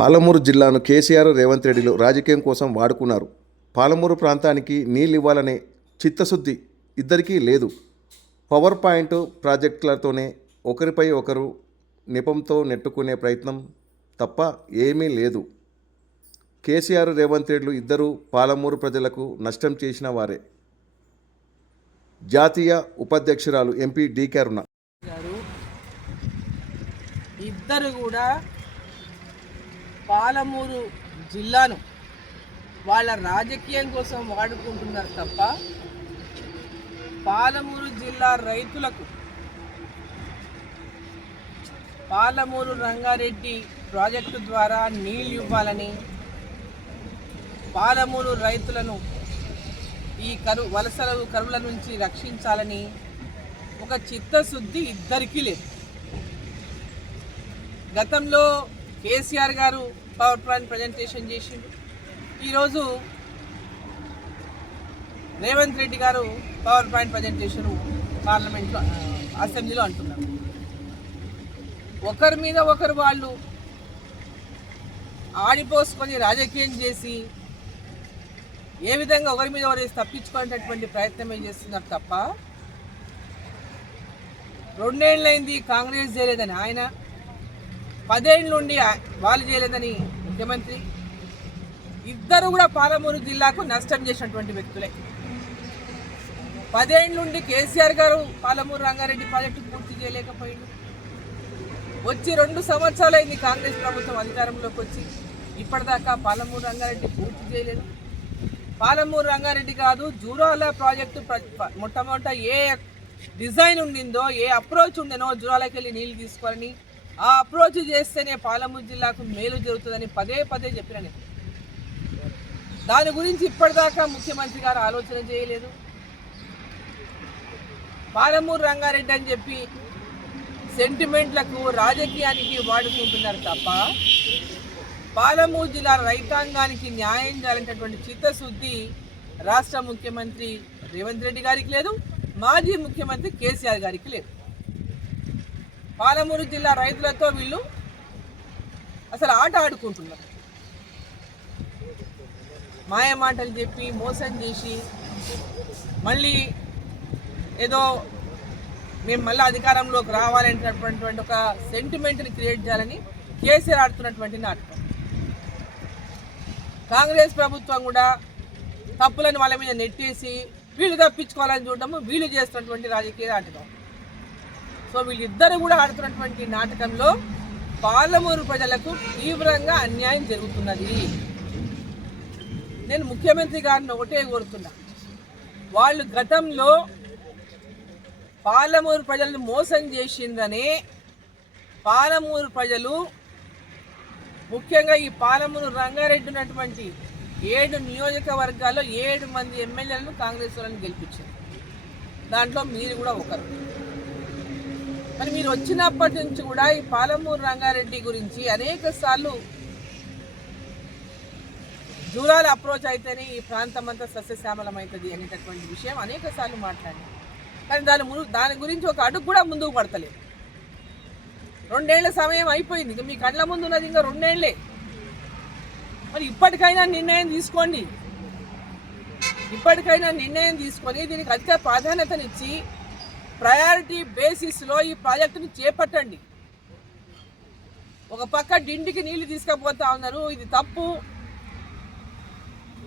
పాలమూరు జిల్లాను కేసీఆర్ రేవంత్ రెడ్డిలు రాజకీయం కోసం వాడుకున్నారు. పాలమూరు ప్రాంతానికి నీళ్ళు ఇవ్వాలనే చిత్తశుద్ధి ఇద్దరికీ లేదు. పవర్ పాయింట్ ప్రాజెక్టులతోనే ఒకరిపై ఒకరు నెపంతో నెట్టుకునే ప్రయత్నం తప్ప ఏమీ లేదు. కేసీఆర్ రేవంత్ రెడ్డిలు ఇద్దరూ పాలమూరు ప్రజలకు నష్టం చేసిన వారే. జాతీయ ఉపాధ్యక్షురాలు ఎంపీ డి కరుణ గారు ఇద్దరు కూడా పాలమూరు జిల్లాను వాళ్ళ రాజకీయం కోసం వాడుకుంటున్నారు తప్ప పాలమూరు జిల్లా రైతులకు పాలమూరు రంగారెడ్డి ప్రాజెక్టు ద్వారా నీళ్ళు ఇవ్వాలని, పాలమూరు రైతులను ఈ కరువుల నుంచి రక్షించాలని ఒక చిత్తశుద్ధి ఇద్దరికీ లేదు. గతంలో కేసీఆర్ గారు పవర్ పాయింట్ ప్రజెంటేషన్ చేసిండు. ఈరోజు రేవంత్ రెడ్డి గారు పవర్ పాయింట్ ప్రజెంటేషన్ పార్లమెంట్లో అసెంబ్లీలో అంటున్నారు. ఒకరి మీద ఒకరు వాళ్ళు ఆడిపోసుకొని రాజకీయం చేసి ఏ విధంగా ఒకరి మీద ఒకరు తప్పించుకునేటటువంటి ప్రయత్నమే చేస్తున్నారు తప్ప 2 ఏళ్ళైంది కాంగ్రెస్ చేయలేదని ఆయన, 10 ఏళ్ళ నుండి వాళ్ళు చేయలేదని ముఖ్యమంత్రి, ఇద్దరు కూడా పాలమూరు జిల్లాకు నష్టం చేసినటువంటి వ్యక్తులే. 10 ఏళ్ళ నుండి కేసీఆర్ గారు పాలమూరు రంగారెడ్డి ప్రాజెక్టు పూర్తి చేయలేకపోయింది. వచ్చి 2 సంవత్సరాలైంది కాంగ్రెస్ ప్రభుత్వం అధికారంలోకి వచ్చి, ఇప్పటిదాకా పాలమూరు రంగారెడ్డి పూర్తి చేయలేదు. పాలమూరు రంగారెడ్డి కాదు, జూరాల ప్రాజెక్టు మొట్టమొదట ఏ డిజైన్ ఉండిందో, ఏ అప్రోచ్ ఉండేనో జూరాలకి వెళ్ళి నీళ్ళు తీసుకోవాలని, ఆ అప్రోచ్ చేస్తేనే పాలమూరు జిల్లాకు మేలు జరుగుతుందని పదే పదే చెప్పిన నేను. దాని గురించి ఇప్పటిదాకా ముఖ్యమంత్రి గారు ఆలోచన చేయలేదు. పాలమూరు రంగారెడ్డి అని చెప్పి సెంటిమెంట్లకు రాజకీయానికి వాడుకుంటున్నారు తప్ప పాలమూరు జిల్లా రైతాంగానికి న్యాయం చేయాలనేటటువంటి చిత్తశుద్ధి రాష్ట్ర ముఖ్యమంత్రి రేవంత్ రెడ్డి గారికి లేదు, మాజీ ముఖ్యమంత్రి కేసీఆర్ గారికి లేదు. పాలమూరు జిల్లా రైతులతో వీళ్ళు అసలు ఆట ఆడుకుంటున్నారు. మాయ మాటలు చెప్పి మోసం చేసి మళ్ళీ ఏదో మేము మళ్ళీ అధికారంలోకి రావాలనేటటువంటి ఒక సెంటిమెంట్ని క్రియేట్ చేయాలని కేసీఆర్ ఆడుతున్నటువంటి నాటకం. కాంగ్రెస్ ప్రభుత్వం కూడా తప్పులను వాళ్ళ మీద నెట్టేసి వీళ్ళు తప్పించుకోవాలని చూడడము, వీళ్ళు చేస్తున్నటువంటి రాజకీయ నాటకం. సో వీళ్ళిద్దరు కూడా ఆడుతున్నటువంటి నాటకంలో పాలమూరు ప్రజలకు తీవ్రంగా అన్యాయం జరుగుతున్నది. నేను ముఖ్యమంత్రి గారిని ఒకటే కోరుతున్నా, వాళ్ళు గతంలో పాలమూరు ప్రజలను మోసం చేసిందనే పాలమూరు ప్రజలు, ముఖ్యంగా ఈ పాలమూరు రంగారెడ్డి ఉన్నటువంటి 7 నియోజకవర్గాల్లో 7 మంది ఎమ్మెల్యేలను కాంగ్రెస్ వాళ్ళని గెలిపించారు. దాంట్లో మీరు కూడా ఒకరు. మరి మీరు వచ్చినప్పటి నుంచి కూడా ఈ పాలమూరు రంగారెడ్డి గురించి అనేక సార్లు జూరాల అప్రోచ్ అయితేనే ఈ ప్రాంతం అంతా సస్యశ్యామలం అవుతుంది అనేటటువంటి విషయం అనేక సార్లు మాట్లాడి, కానీ దాని గురించి ఒక అడుగు కూడా ముందుకు పడతలేదు. 2 ఏళ్ల సమయం అయిపోయింది, ఇంకా మీ కళ్ళ ముందు ఉన్నది ఇంకా 2 ఏళ్లే. మరి ఇప్పటికైనా నిర్ణయం తీసుకోండి. దీనికి అధిక ప్రాధాన్యతనిచ్చి ప్రయారిటీ బేసిస్లో ఈ ప్రాజెక్టును చేపట్టండి. ఒక పక్క డిండికి నీళ్లు తీసుకుపోతా ఉన్నారు, ఇది తప్పు.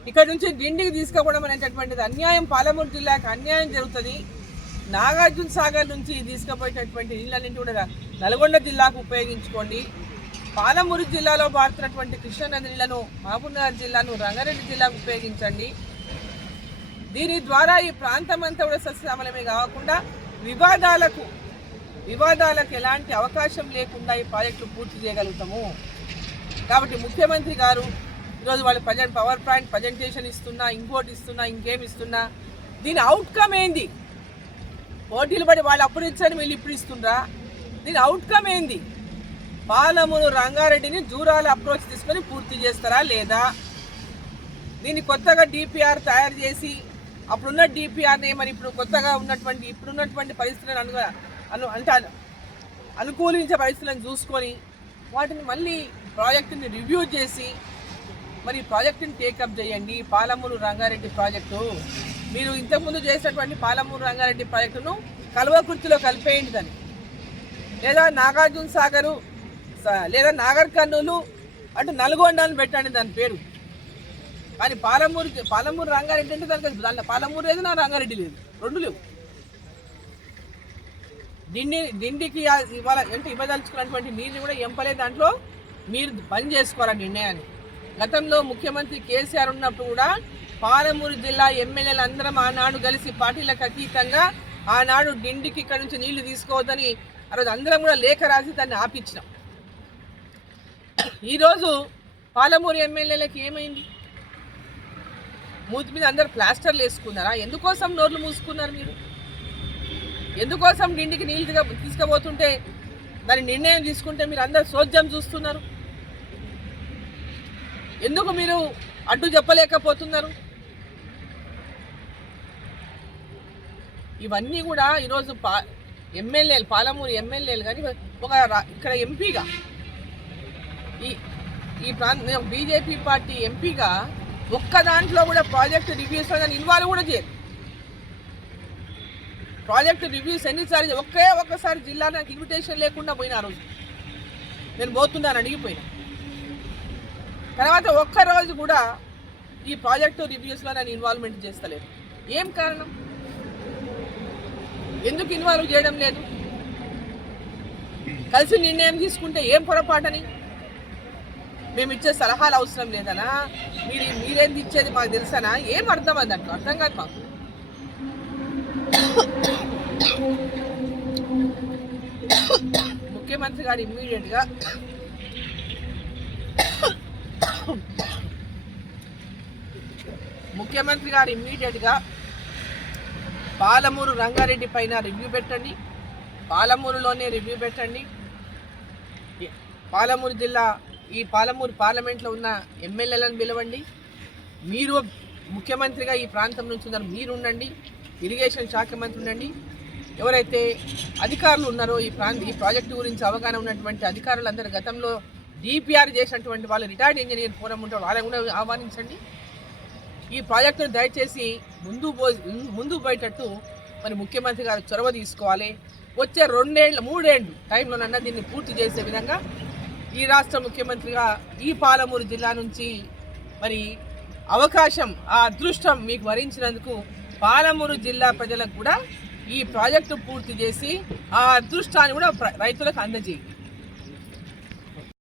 ఇక్కడ నుంచి డిండికి తీసుకుపోవడం అనేటటువంటిది అన్యాయం, పాలమూరు జిల్లాకు అన్యాయం జరుగుతుంది. నాగార్జున సాగర్ నుంచి తీసుకుపోయేటటువంటి నీళ్ళన్నింటి కూడా నల్గొండ జిల్లాకు ఉపయోగించుకోండి. పాలమూరు జిల్లాలో పారుతున్నటువంటి కృష్ణానది నీళ్లను మహబూబ్నగర్ జిల్లాను, రంగారెడ్డి జిల్లాకు ఉపయోగించండి. దీని ద్వారా ఈ ప్రాంతం అంతా కూడా సస్యశ్యామలమే కాకుండా వివాదాలకు ఎలాంటి అవకాశం లేకుండా ఈ ప్రాజెక్టు పూర్తి చేయగలుగుతాము. కాబట్టి ముఖ్యమంత్రి గారు ఈరోజు వాళ్ళు పవర్ పాయింట్ ప్రజెంటేషన్ ఇస్తున్నా, ఇంకోటి ఇస్తున్నా, ఇంకేమి ఇస్తున్నా, దీని అవుట్కమ్ ఏంది? పోటీలు పడి వాళ్ళు అప్పుడు ఇచ్చారని వీళ్ళు ఇప్పుడు ఇస్తుండ్రా? దీని అవుట్కమ్ ఏంది? పాలమూరు రంగారెడ్డిని జూరాల అప్రోచ్ తీసుకొని పూర్తి చేస్తారా లేదా? దీన్ని కొత్తగా డిపిఆర్ తయారు చేసి అప్పుడున్న డిపిఆర్ని మరి ఇప్పుడు కొత్తగా ఇప్పుడున్నటువంటి పరిస్థితులను అనుకూలించే పరిస్థితులను చూసుకొని వాటిని మళ్ళీ ప్రాజెక్టుని రివ్యూ చేసి మరి ప్రాజెక్టుని టేకప్ చేయండి. పాలమూరు రంగారెడ్డి ప్రాజెక్టు మీరు ఇంతకుముందు చేసినటువంటి పాలమూరు రంగారెడ్డి ప్రాజెక్టును కల్వకుర్తిలో కలిపేయండి దాన్ని, లేదా నాగార్జున సాగరు లేదా నాగర్ కర్నూలు అంటే నల్గొండని పెట్టండి దాని పేరు. కానీ పాలమూరు రంగారెడ్డి అంటే దాంట్లో పాలమూరు లేదు, నా రంగారెడ్డి లేదు, రెండు లేవు. దిండికి ఇవాళ అంటే ఇవ్వదలుచుకున్నటువంటి నీరుని కూడా ఎంపలే దాంట్లో మీరు బంద్ చేసుకోవాలి నిర్ణయాన్ని. గతంలో ముఖ్యమంత్రి కేసీఆర్ ఉన్నప్పుడు కూడా పాలమూరు జిల్లా ఎమ్మెల్యేలు అందరం ఆనాడు కలిసి పార్టీలకు అతీతంగా ఆనాడు దిండికి ఇక్కడ నుంచి నీళ్లు తీసుకోవద్దని ఆ రోజు అందరం కూడా లేఖ రాసి దాన్ని ఆపించినాం. ఈరోజు పాలమూరు ఎమ్మెల్యేలకి ఏమైంది? మూతి మీద అందరు ప్లాస్టర్లు వేసుకున్నారా? ఎందుకోసం నోర్లు మూసుకున్నారు మీరు? ఎందుకోసం డిండికి నీళ్ళు తీసుకుపోతుంటే దాని నిర్ణయం తీసుకుంటే మీరు అందరు సోద్యం చూస్తున్నారు? ఎందుకు మీరు అడ్డు చెప్పలేకపోతున్నారు? ఇవన్నీ కూడా ఈరోజు ఎమ్మెల్యేలు, పాలమూరు ఎమ్మెల్యేలు కానీ ఇక్కడ ఎంపీగా ఈ ప్రాంతం బీజేపీ పార్టీ ఎంపీగా ఒక్క దాంట్లో కూడా ప్రాజెక్టు రివ్యూస్లో దాన్ని ఇన్వాల్వ్ కూడా చేయరు. ప్రాజెక్టు రివ్యూస్ ఎన్నిసార్లు ఒక్కసారి జిల్లా నాకు ఇన్విటేషన్ లేకుండా పోయిన ఆ రోజు నేను పోతున్నాను అడిగిపోయినా. తర్వాత ఒక్కరోజు కూడా ఈ ప్రాజెక్టు రివ్యూస్లో నేను ఇన్వాల్వ్మెంట్ చేస్తలేదు. ఏం కారణం? ఎందుకు ఇన్వాల్వ్ చేయడం లేదు? కలిసి నిర్ణయం తీసుకుంటే ఏం పొరపాటని? మేము ఇచ్చే సలహాలు అవసరం లేదనా? మీరేంది ఇచ్చేది మాకు తెలుసానా? ఏం అర్థం అది అంటూ అర్థం కాదు మాకు. ముఖ్యమంత్రి గారు ఇమ్మీడియట్గా పాలమూరు రంగారెడ్డి పైన రివ్యూ పెట్టండి, పాలమూరులోనే రివ్యూ పెట్టండి. పాలమూరు జిల్లా ఈ పాలమూరు పార్లమెంట్లో ఉన్న ఎమ్మెల్యేలను పిలవండి. మీరు ముఖ్యమంత్రిగా ఈ ప్రాంతం నుంచి ఉన్నారు, మీరు ఉండండి. ఇరిగేషన్ శాఖ మంత్రి ఉండండి. ఎవరైతే అధికారులు ఉన్నారో ఈ ప్రాజెక్టు గురించి అవగాహన ఉన్నటువంటి అధికారులందరూ గతంలో డిపిఆర్ చేసినటువంటి వాళ్ళు రిటైర్డ్ ఇంజనీర్ ఫోరం ఉంటారు, వాళ్ళని కూడా ఆహ్వానించండి. ఈ ప్రాజెక్టును దయచేసి ముందు పోయేటట్టు మరి ముఖ్యమంత్రి గారు చొరవ తీసుకోవాలి. వచ్చే 2-3 టైంలోనన్నా దీన్ని పూర్తి చేసే విధంగా ఈ రాష్ట్ర ముఖ్యమంత్రిగా ఈ పాలమూరు జిల్లా నుంచి మరి అవకాశం, ఆ అదృష్టం మీకు వరించినందుకు పాలమూరు జిల్లా ప్రజలకు కూడా ఈ ప్రాజెక్టు పూర్తి చేసి ఆ అదృష్టాన్ని కూడా రైతులకు అందజేయండి.